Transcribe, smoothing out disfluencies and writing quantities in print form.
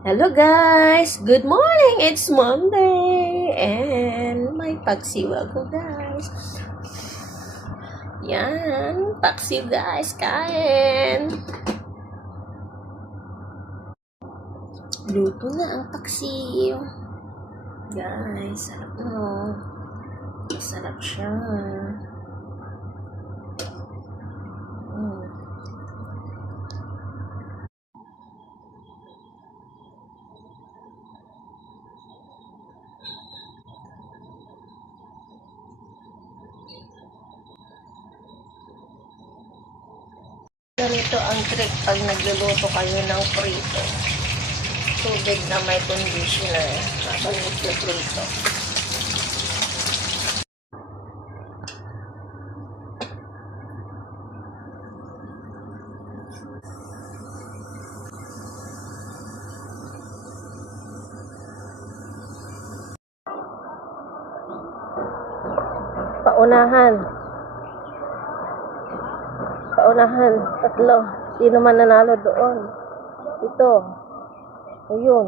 Hello guys! Good morning! It's Monday! And may paksiw ako guys. Yan! Paksiw guys! Kain! Luto na ang paksiw. Guys, sarap no. Sarap siya. Ganito ang trick pag nagluluto kayo ng prito. Tubig na may conditioner habang nagpiprito. Paunahan. Paunahan. Tatlo. Sino man nanalo doon? Ito. Ayun.